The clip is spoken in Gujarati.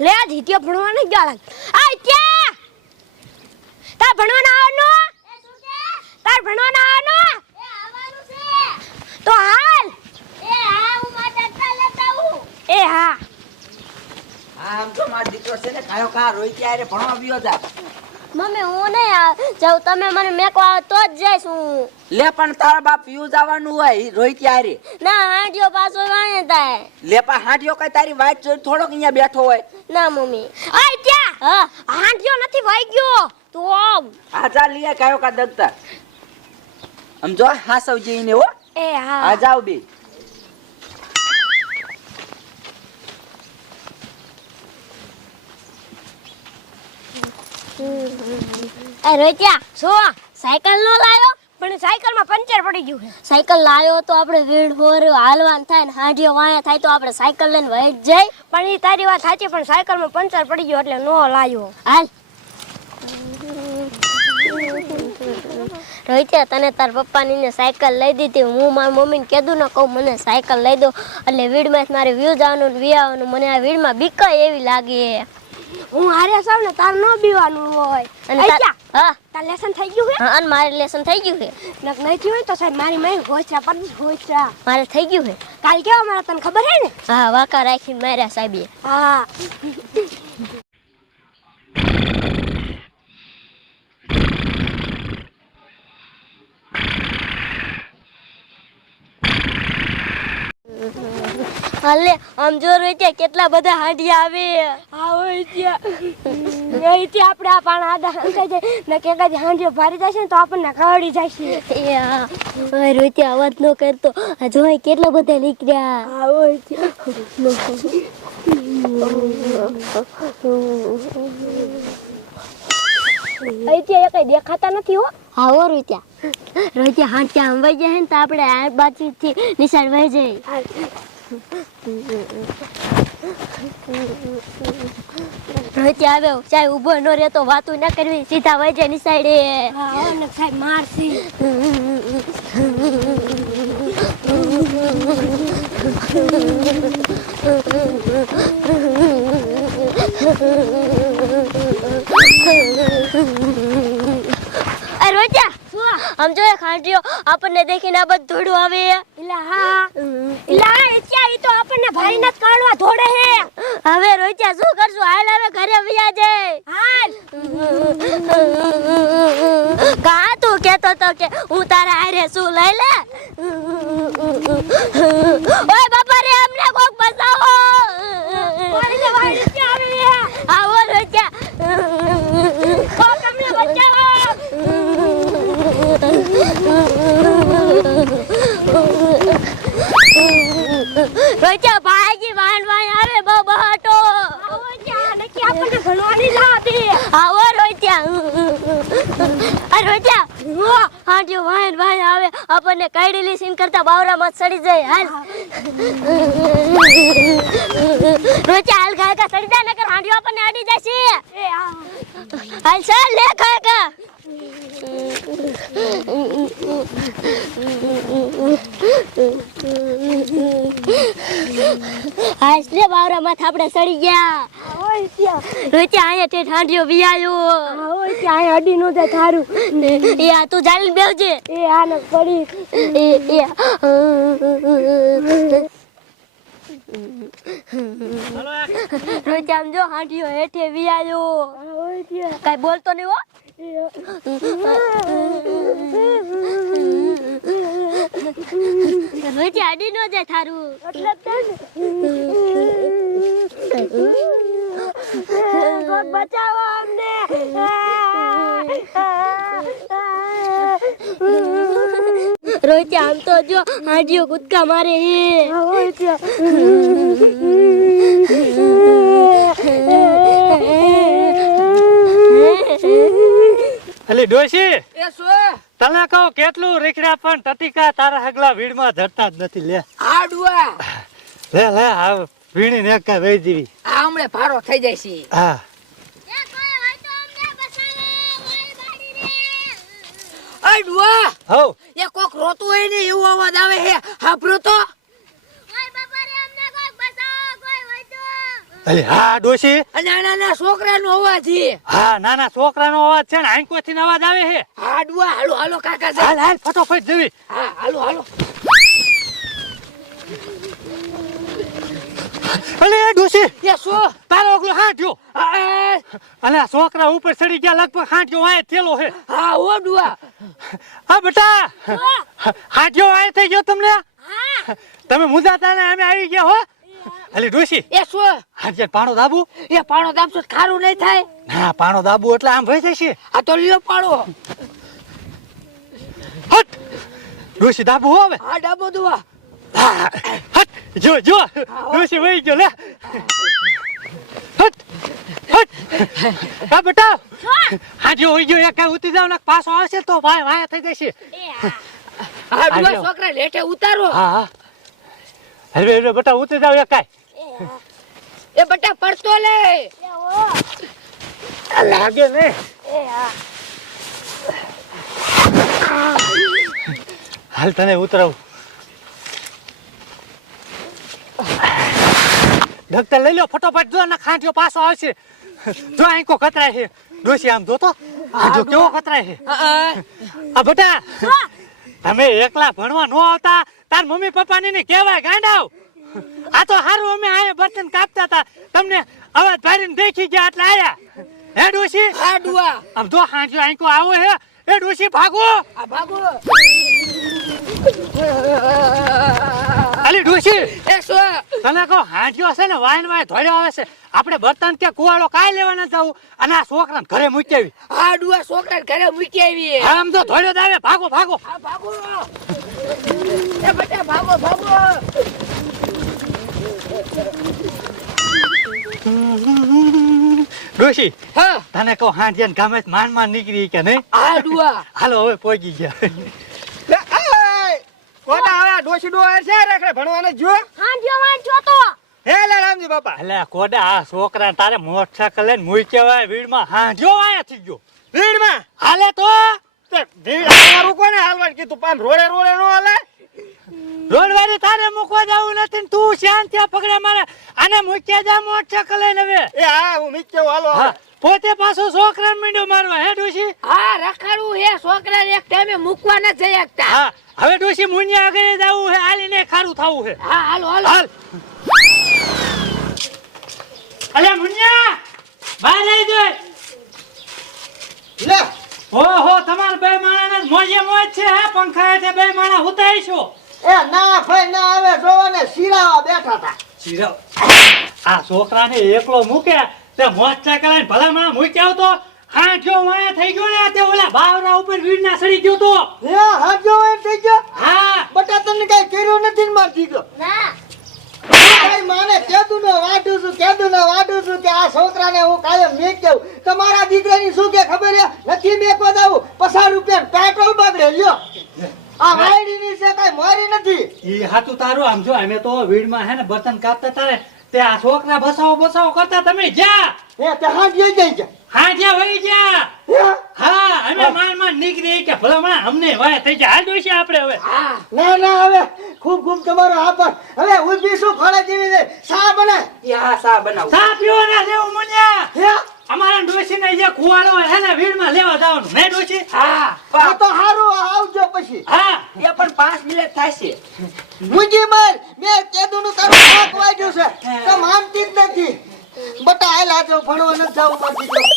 લે આ જીત્યો ભણવા નહીં ગયા લાગ આ ત્યાં તાર ભણવા ના આવવાનું તાર ભણવા ના આવવાનું તો હાલ. એ હા હા આમ તો માર દીકરો છે ને કાયો કા રોઈ ત્યારે ભણવા બીયો તા મમ્મી હું નહીં આ- જાઉં તમે મને મેકો આવે તો જ જઈશ હું. લે પણ તારા બાપ યુ જવાનું હોય રોહિત રોઈ ના હાંડિયો પાછો વાણે થાય. લે પણ હાંડિયો કઈ તારી વાત જોઈ થોડોક અહીંયા બેઠો હોય. ના મમ્મી. આ ત્યાં હા. હાંઠિયો નથી વાઈ ગયો. તો આમ. આ જા લીએ કાયો કા દગતા આમ જો હાસવ ને હો. એ આ હા. જાવ બે. એ રોત્યા શું સાયકલ નો લાયો? પણ સાયકલમાં પંચર પડી ગયું સાયકલ લાયો તો આપણે વીડ હોર હાલવાન થાય ને હાંડિયો વાણે થાય તો આપણે સાયકલ લઈને વહી જ પણ એ તારી વાત સાચી પણ સાયકલમાં પંચર પડી ગયું એટલે નો લાયો. હાલ. રોહિત્યા તને તાર પપ્પાની ને સાયકલ લઈ દીધી. હું મારી મમ્મીને કીધું ને કહું મને સાયકલ લઈ દો. એટલે વીડમાં મારે વ્યૂ જવાનું વ્યૂ આવવાનું મને આ વીડમાં બીક એવી લાગે હું હારે સાવ ને તાર નો બીવાનું હોય. અને હા. તાર લેસન થઈ ગયું છે હા અને મારે લેસન થઈ ગયું છે નક નહીં થયું હોય તો સાહેબ મારી માઈ ગોચરા પર ગોચરા મારે થઈ ગયું છે કાલ કેવા મારા તને ખબર હે ને? હા વાકા રાખીને માર્યા સાહેબે. હા. હાલે આમ જો રોહિત્યા કેટલા બધા હાંડિયા આવે. હા હોય ત્યાં. અહીંથી આપણે આ પાણ આડા હંકાઈ જાય. ને કે કાંઈ હાંડીઓ ભારી જશે ને તો આપણને કાવડી જશે. એ રોહિત્યા અવાજ ન કરતો. આ જો કેટલા બધા નીકળ્યા. હા હોય ત્યાં. કઈ દેખાતા નથી હો. હા હો રોહિત્યા રોહિત્યા હાંડિયા હંવાઈ જાય ને તો આપણે આ બાજુથી નિશાળ વહી જાય આવ્યો ચાય ઊભો ન રહેતો વાતો ના કરવી. સીધા વહી જાય સાહેબ આમ જો ખાંડિયો આપણને દેખીને આ બધું ધોડું આવે. હા. ઈ તો આપણને ભારી જ કાળવા ધોડે હે. હવે રોજા શું કરશું? હાલ હવે ઘરે વ્યા જાય હાલ કા તું કેતો તો કે હું તારા હારે શું લઈ લે ઓય બાપા રે અમને કોક બચાવો ભારી લે ભારી ત્યાં આવે હે આવો રોજા કોક અમને બચાવો રોજા ભાઈજી વાણ વાણ આવે બહુ બહાટો આવો ત્યાં નકી આપણને ભણવાની લાતી આવો રોજા અરે રોજા હા જો વાણ વાણ આવે આપણને કાઢેલી સીન કરતા બાવરામાં સડી જાય હાલ. રોજા હાલ ગાય કા સડી જાય નકર હાંડિયો આપણને અડી જશે. એ હાલ ચાલ લે કાકા હાલ લે બાવરા માથે આપણે સડી ગયા. રોચા અહીંયા તે હાંડિયો વિયાયો અહીં અડી નો જાય થારું એ આ તું ચાલીને બેવજે એ આને પડી. એ એ. રોજ આમ જો હાંડીઓ હેઠે વિયાયો કઈ બોલતો નહીં હો. રોજ અડી નો જાય થારું બચાવો. રોચા આમ તો જો હાંડિયો કૂદકા મારે હે. આવો ડોશી એ શું? તને કહું કેટલું રીખડા પણ ટટીકા તારા હગલા વીડમાં ધરતા જ નથી લે. આડવા લે લે આ વીણી ને કા વેજીવી આ હમણે ભારો થઈ જાય છે. હા. આડવા હો એ કોક રોતું હોય ને એવો અવાજ આવે હે. હાભરો તો. ઓય બાપા રે અમને કોઈ અરે હા ડોશી. અને આ નાના છોકરાનો અવાજ છે. હા નાના છોકરાનો અવાજ છે ને આંખોથી અવાજ આવે છે હા ડુઆ હાલો હાલો કાકા હાલ હાલ ફટોફટ જવી. હા હાલો હાલો. અલે એ એ શું? તારો ઓગલો હાંટ્યો અલે છોકરા ઉપર ચડી ગયા લગભગ હાંટ્યો આય થેલો હે. હા ઓ ડુઆ. હા બેટા. હાંટ્યો આય થઈ ગયો તમને? હા. તમે મુજાતા ને અમે આવી ગયા હો. અલે ડોસી. એ શું? હાંજે પાણો દાબુ. એ પાણો દાબશો ખારું નહીં થાય. ના પાણો દાબુ એટલે આમ ભઈ જશે આ તો લ્યો પાડો હટ. ડોસી દાબુ હો હવે. હા ડાબો દુઆ હટ. જો જો ડોશી વહી ગયો લે હટ હટ હા બેટા હા જો વહી ગયો એક ઉતરી જાવ ને પાછો આવશે તો વાય વાય થઈ જશે એ હા આલ્યો. છોકરા લેઠે ઉતારો હા હા હવે હવે બેટા ઉતરી જાવ એક એ હા બટા પડતો લે આ લાગે ને હાલ તને ઉતરાવું ડોક્ટર લઈ લો ફટોફટ જો ને ખાંટ્યો પાછો આવશે. જો આંકો કતરાય છે. ડોશી આમ જોતો. આ જો કેવો કતરાય છે. આ બેટા તમે એકલા ભણવા ન આવતા તાર મમ્મી પપ્પાને ને કહેવાય ગાંડાવ. આ તો હારું અમે આયા બર્તન કાપતા હતા. તમને અવાજ ભારીને દેખી ગયા એટલે આયા. હે ડોશી? હા ડુઆ. આમ જો હાંજો આંકો આવો હે. એ ડોશી ભાગો. આ ભાગો. અલી ડુસી એ શું તને કહો હાંડ્યો છે ને વાયન વાય ધોડ્યો આવે છે. આપણે બર્તન કે કુવાળો કાય લેવા ન જવું. અને આ છોકરાને ઘરે મૂકી આવી. હા ડુઆ છોકરાને ઘરે મૂકી આવી આમ તો ધોડ્યો દાવે ભાગો ભાગો. હા ભાગો. એ બટા ભાગો ભાગો. ડોશી હા. તને કહો હાંજે ને ગામે માન માન નીકળી કે નહીં? હા ડુઆ. હાલો હવે પોગી ગયા. હવે ડોશી ડોહર છે રેખડે ભણવાને જો હા જો વાં જો તો. હે લે રામજી બાપા. લે કોડા આ છોકરા તારે મોટરસાયકલ લઈને મૂકી કહેવાય વીડમાં જો આયા થઈ ગયો. ભીડમાં? હાલે તો? તે ભીડ અમારું કોને હાલવાનું કીધું પામ રોડે રોડે નો હાલે. રોડવાળી તારે મૂકવા જવું નથી તું તું શાંતિ પકડે મારે આને મૂક્યા જા મોટરસાયકલ લઈને હવે. એ હા હું મૂક્યો હાલો. હા. પોતે પાછો છોકરા મીંડો મારવા. હે ડોશી? હા રખાડું હે છોકરા એક ટાઈમે મૂકવા ન જઈ શકતા. હા હવે ડોશી મુનિયા આગળ જાવું હે હાલીને ખારું થાવું હે. હા હાલો હાલો. હાલ. અલે મુનિયા બહાર આવી જો લે. ઓહો તમાર બે માણાના મોજે મોજ છે હે પંખા હેઠે બે માણા છો એ ના ભાઈ ના આવે જોવાને શીરાવા બેઠા હતા. શીરવ આ છોકરાને એકલો મૂકે તે મોટરસાયકલ કલાઈ ભલા મૂક્યો તો આવતો. હા જો વાયા થઈ ગયો ને તે ઓલા બાવરા ઉપર વીડના સડી ગયો તો. હે હાજો એમ થઈ ગયો? હા. બટા તને કઈ કર્યું નથી માર દીકરો? ના. ભાઈ માને કેદું નો વાડું છું કેદું નો વાડું છું કે આ છોકરાને હું કાયમ મેં કેવું તમારા દીકરાની શું કે ખબર હે? નથી મેકવા દઉં પચાસ રૂપિયા પેટ્રોલ બગડે લ્યો. આ વાયડીની છે કઈ મારી નથી. ઈ હાતું તારું આમ જો અમે તો વીડમાં હે ને બર્તન કાપતા તારે તે આ છોકરા ભસાવો ભસાવો કરતા તમે જા એ તે હા જઈ જાય હા જા વહી જા હા? અમે માન માન નીકળી કે ભલા માણા અમને વાય થઈ જાય. હાલ દોશી આપણે હવે. ના ના હવે ખૂબ ખૂબ તમારો આભાર. હવે ઊભી શું ખોળે જેવી છે? સા બને યા સા બનાવ? સા પીવો ના લેવું મુન્યા હે? અમારા ડોશી ને જે કુવાડો હે ને વીડમાં લેવા જવાનું. ને ડોશી? હા તો હારું આવજો પછી. હા. એ પણ પાંચ મિનિટ થશે મુજી માર મે કેદુ નું તારું હાથ વાગ્યું છે. તો માનતી જ નથી. બટા હાલ જો ભણવા નથી જાવું મારી